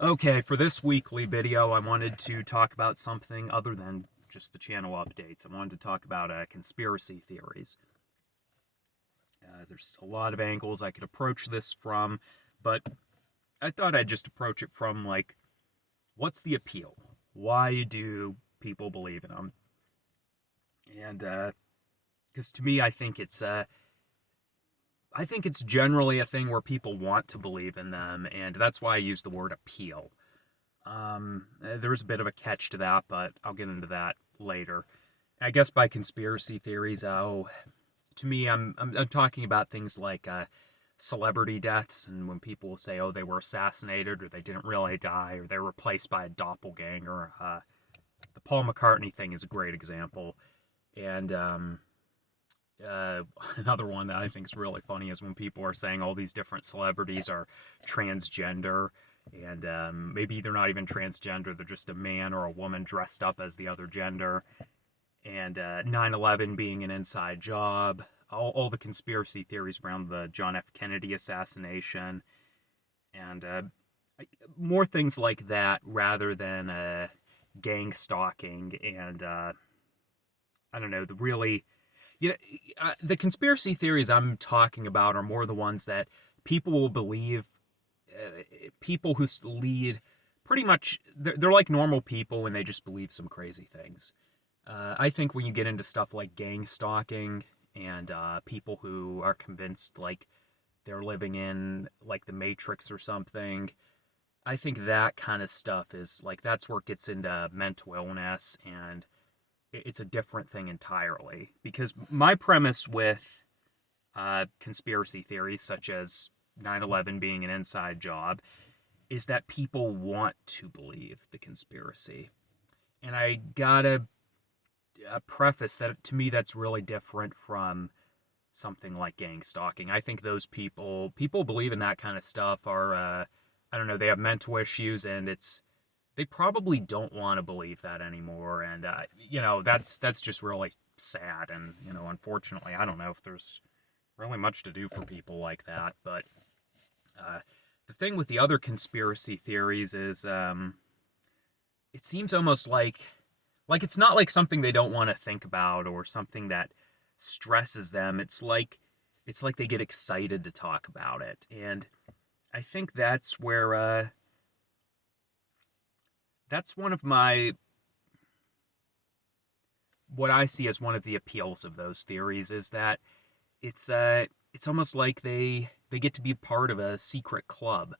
Okay, for this weekly video, I wanted to talk about something other than just the channel updates. I wanted to talk about conspiracy theories. There's a lot of angles I could approach this from, but I thought I'd just approach it from, like, what's the appeal? Why do people believe in them? And, because to me, I think it's generally a thing where people want to believe in them, and that's why I use the word appeal. There's a bit of a catch to that, but I'll get into that later. I guess by conspiracy theories, to me, I'm talking about things like celebrity deaths, and when people say, oh, they were assassinated, or they didn't really die, or they were replaced by a doppelganger. The Paul McCartney thing is a great example, and uh, another one that I think is really funny is when people are saying all these different celebrities are transgender, and maybe they're not even transgender, they're just a man or a woman dressed up as the other gender, and 9/11 being an inside job, all the conspiracy theories around the John F. Kennedy assassination, and more things like that rather than gang stalking and I don't know, the really you know, the conspiracy theories I'm talking about are more the ones that people will believe. People who lead pretty much they're like normal people and they just believe some crazy things. I think when you get into stuff like gang stalking and people who are convinced like they're living in like the Matrix or something, I think that kind of stuff is like that's where it gets into mental illness and it's a different thing entirely. Because my premise with conspiracy theories, such as 9/11 being an inside job, is that people want to believe the conspiracy. And I gotta preface that to me, that's really different from something like gang stalking. I think those people believe in that kind of stuff are, I don't know, they have mental issues and they probably don't want to believe that anymore, and that's just really sad. And unfortunately, I don't know if there's really much to do for people like that. But uh, the thing with the other conspiracy theories is, it seems almost like it's not like something they don't want to think about or something that stresses them. It's like they get excited to talk about it, and I think that's one of my what I see as one of the appeals of those theories is that it's almost like they get to be part of a secret club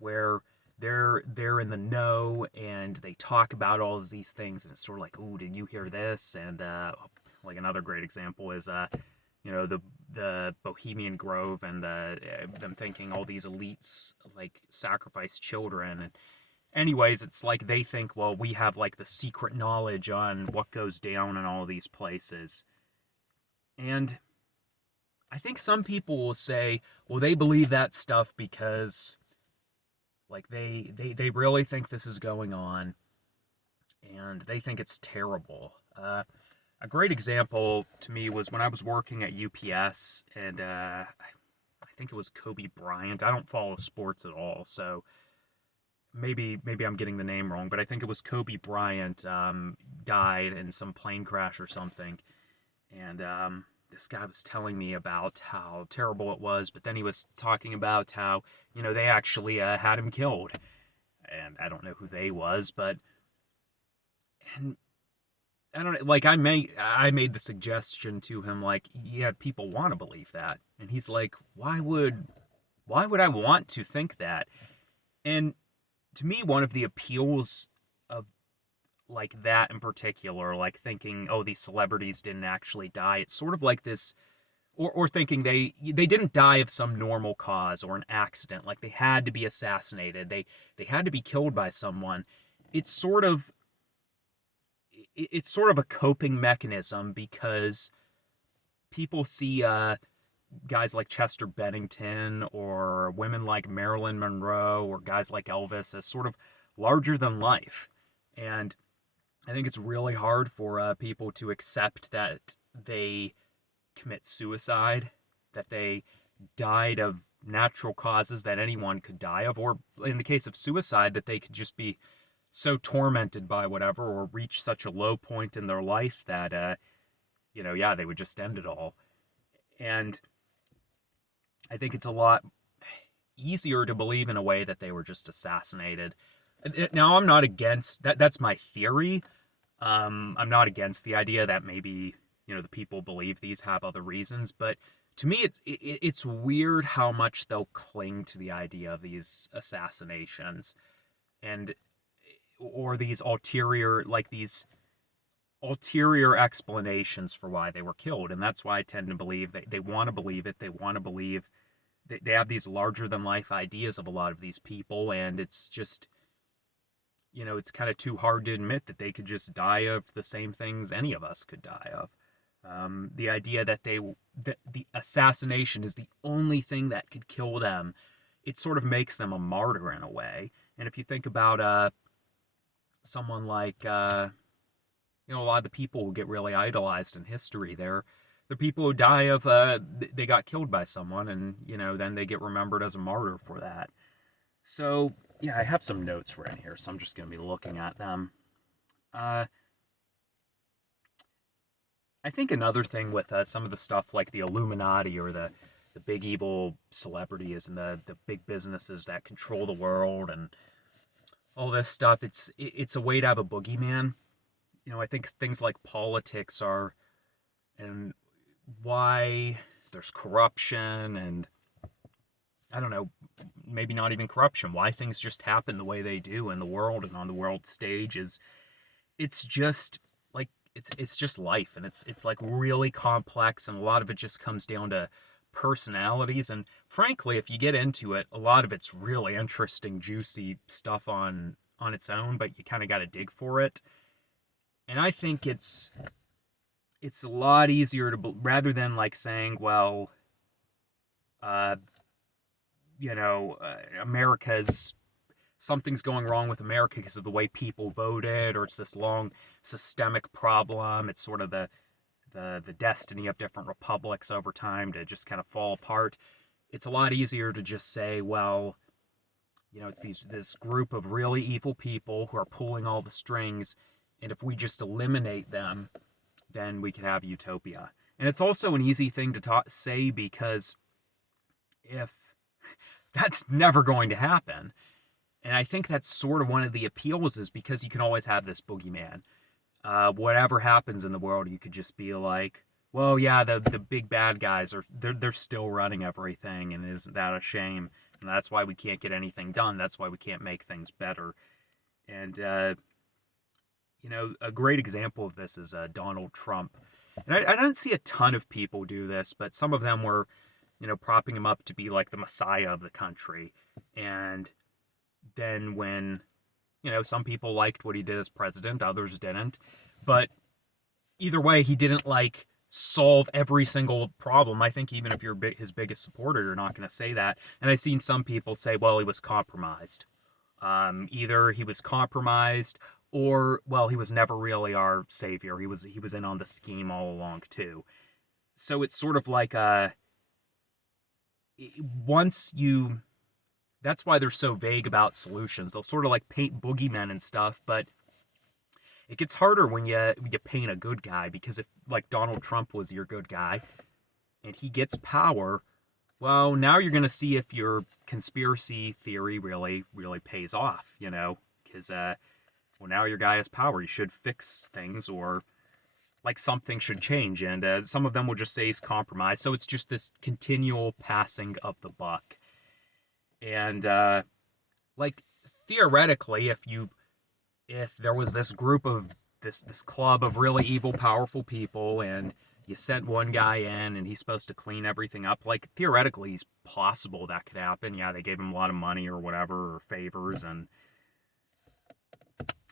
where they're in the know and they talk about all of these things and it's sort of like, "Ooh, did you hear this?" And like another great example is the Bohemian Grove and them thinking all these elites like sacrifice children. And anyways, it's like they think, well, we have like the secret knowledge on what goes down in all these places. And I think some people will say, well, they believe that stuff because like they really think this is going on and they think it's terrible. A great example to me was when I was working at UPS and I think it was Kobe Bryant. I don't follow sports at all, so maybe I'm getting the name wrong, but I think it was Kobe Bryant died in some plane crash or something, and this guy was telling me about how terrible it was, but then he was talking about how they actually had him killed, and I don't know who they was, but and I don't know, like I made the suggestion to him like, yeah, people want to believe that, and he's like, why would I want to think that? And to me, one of the appeals of like that in particular, like thinking, oh, these celebrities didn't actually die. It's sort of like this, or thinking they didn't die of some normal cause or an accident, like they had to be assassinated. They had to be killed by someone. It's sort of it's sort of a coping mechanism because people see guys like Chester Bennington or women like Marilyn Monroe or guys like Elvis as sort of larger than life. And I think it's really hard for people to accept that they commit suicide, that they died of natural causes that anyone could die of, or in the case of suicide, that they could just be so tormented by whatever or reach such a low point in their life that, yeah, they would just end it all. And I think it's a lot easier to believe in a way that they were just assassinated. Now, I'm not against that. That's my theory. I'm not against the idea that maybe, the people believe these have other reasons, but to me, it's weird how much they'll cling to the idea of these assassinations and or these ulterior explanations for why they were killed. And that's why I tend to believe they want to believe it. They want to believe they have these larger than life ideas of a lot of these people. And it's just, it's kind of too hard to admit that they could just die of the same things any of us could die of. The idea that the assassination is the only thing that could kill them, it sort of makes them a martyr in a way. And if you think about someone like a lot of the people who get really idolized in history, they're people who die of they got killed by someone, and then they get remembered as a martyr for that. So yeah, I have some notes written here, so I'm just going to be looking at them. I think another thing with some of the stuff like the Illuminati or the big evil celebrities and the big businesses that control the world and all this stuff, it's a way to have a boogeyman. I think things like politics are, and why there's corruption, and I don't know, maybe not even corruption, why things just happen the way they do in the world and on the world stage is, it's just like, it's just life, and it's like really complex, and a lot of it just comes down to personalities. And frankly, if you get into it, a lot of it's really interesting, juicy stuff on its own, but you kind of got to dig for it. And I think it's a lot easier to, rather than like saying, well, uh, America's, something's going wrong with America because of the way people voted, or it's this long systemic problem. It's sort of the destiny of different republics over time to just kind of fall apart. It's a lot easier to just say, well, it's this group of really evil people who are pulling all the strings, and if we just eliminate them, then we can have utopia. And it's also an easy thing to say, because if that's never going to happen. And I think that's sort of one of the appeals, is because you can always have this boogeyman. Whatever happens in the world, you could just be like, well, yeah, the big bad guys they're still running everything, and isn't that a shame? And that's why we can't get anything done. That's why we can't make things better. And a great example of this is Donald Trump. And I don't see a ton of people do this, but some of them were, propping him up to be like the messiah of the country. And then when, some people liked what he did as president, others didn't. But either way, he didn't like solve every single problem. I think even if you're his biggest supporter, you're not going to say that. And I've seen some people say, well, he was compromised. Either he was compromised, or, well, he was never really our savior. He was in on the scheme all along too. So it's sort of like that's why they're so vague about solutions. They'll sort of like paint boogeymen and stuff, but it gets harder when you paint a good guy, because if like Donald Trump was your good guy and he gets power, well, now you're going to see if your conspiracy theory really pays off, because well, now your guy has power. He should fix things, or like something should change. And some of them will just say he's compromised. So it's just this continual passing of the buck. And like theoretically, if there was this group of this club of really evil, powerful people, and you sent one guy in and he's supposed to clean everything up, like theoretically, it's possible that could happen. Yeah, they gave him a lot of money or whatever, or favors,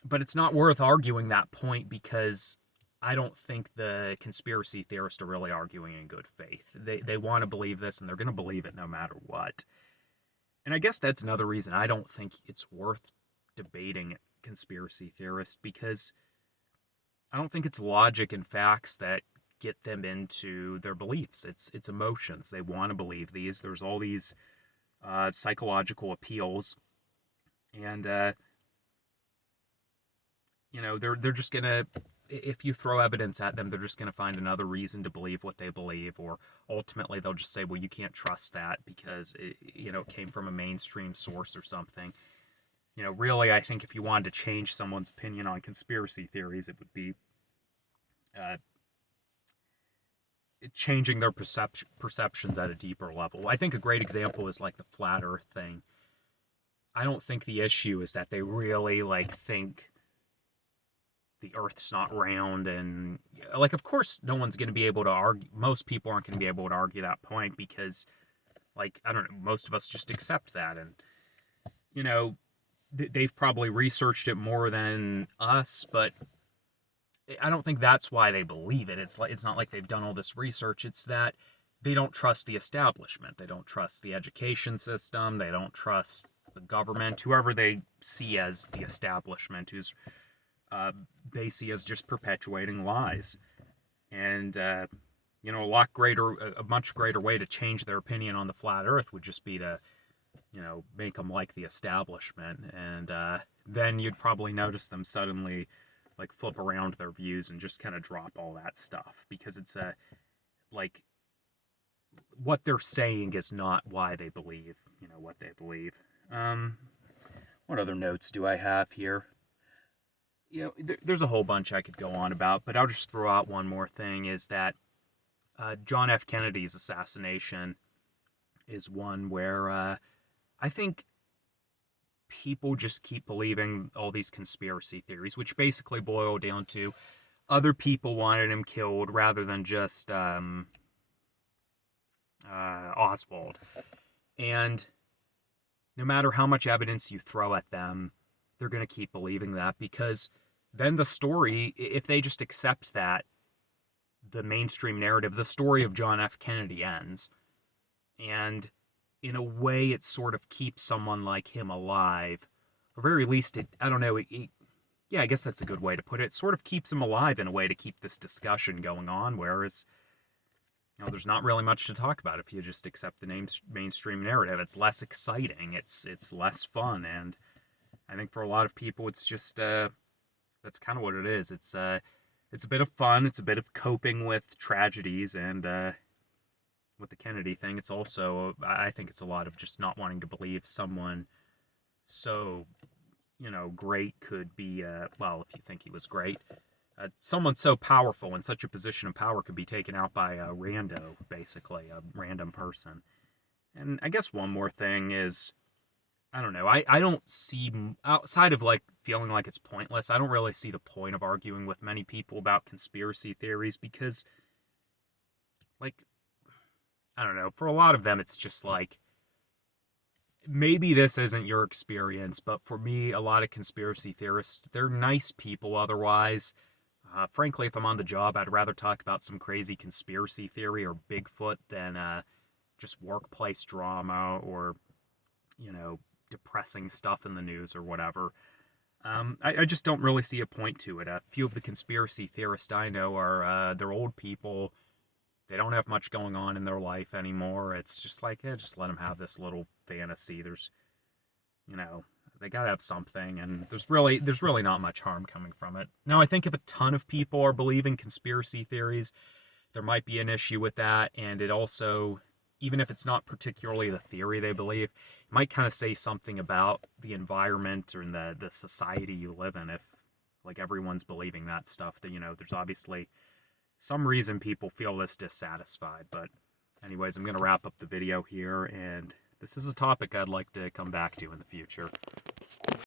but it's not worth arguing that point, because I don't think the conspiracy theorists are really arguing in good faith. They want to believe this, and they're going to believe it no matter what. And I guess that's another reason I don't think it's worth debating conspiracy theorists, because I don't think it's logic and facts that get them into their beliefs. It's emotions. They want to believe these. There's all these psychological appeals, and they're just gonna, if you throw evidence at them, they're just gonna find another reason to believe what they believe, or ultimately they'll just say, well, you can't trust that because it came from a mainstream source or something. Really, I think if you wanted to change someone's opinion on conspiracy theories, it would be uh, changing their perceptions at a deeper level. I think a great example is like the flat Earth thing. I don't think the issue is that they really think the Earth's not round, and of course no one's going to be able to argue. Most people aren't going to be able to argue that point because, I don't know, most of us just accept that, and you know they've probably researched it more than us, but I don't think that's why they believe it. It's not like they've done all this research. It's that they don't trust the establishment. They don't trust the education system. They don't trust the government, whoever they see as the establishment, who's they see as just perpetuating lies. And a much greater way to change their opinion on the flat Earth would just be to, make them like the establishment, and then you'd probably notice them suddenly flip around their views and just kind of drop all that stuff, because it's like what they're saying is not why they believe what they believe. What other notes do I have here? There's a whole bunch I could go on about, but I'll just throw out one more thing, is that John F. Kennedy's assassination is one where I think people just keep believing all these conspiracy theories, which basically boil down to other people wanted him killed rather than just Oswald. And no matter how much evidence you throw at them, they're going to keep believing that, because then the story, if they just accept that, the mainstream narrative, the story of John F. Kennedy ends. And in a way, it sort of keeps someone like him alive. Or very least, I don't know, yeah, I guess that's a good way to put it. It sort of keeps him alive in a way to keep this discussion going on, whereas, there's not really much to talk about if you just accept the mainstream narrative. It's less exciting, it's less fun, and I think for a lot of people, it's just, that's kind of what it is. It's a bit of fun, it's a bit of coping with tragedies, and with the Kennedy thing, it's also, I think it's a lot of just not wanting to believe someone so, great could be, well, if you think he was great, someone so powerful in such a position of power could be taken out by a rando, basically, a random person. And I guess one more thing is, I don't know, I don't see, outside of feeling like it's pointless, I don't really see the point of arguing with many people about conspiracy theories, because, I don't know, for a lot of them, it's just maybe this isn't your experience, but for me, a lot of conspiracy theorists, they're nice people otherwise. Frankly, if I'm on the job, I'd rather talk about some crazy conspiracy theory or Bigfoot than just workplace drama or, depressing stuff in the news or whatever. I just don't really see a point to it. A few of the conspiracy theorists I know are, they're old people. They don't have much going on in their life anymore. It's just just let them have this little fantasy. There's, they gotta have something, and there's really not much harm coming from it. Now, I think if a ton of people are believing conspiracy theories, there might be an issue with that, and it also, even if it's not particularly the theory they believe, it might kind of say something about the environment or the society you live in if, everyone's believing that stuff. That, there's obviously some reason people feel this dissatisfied. But anyways, I'm going to wrap up the video here, and this is a topic I'd like to come back to in the future.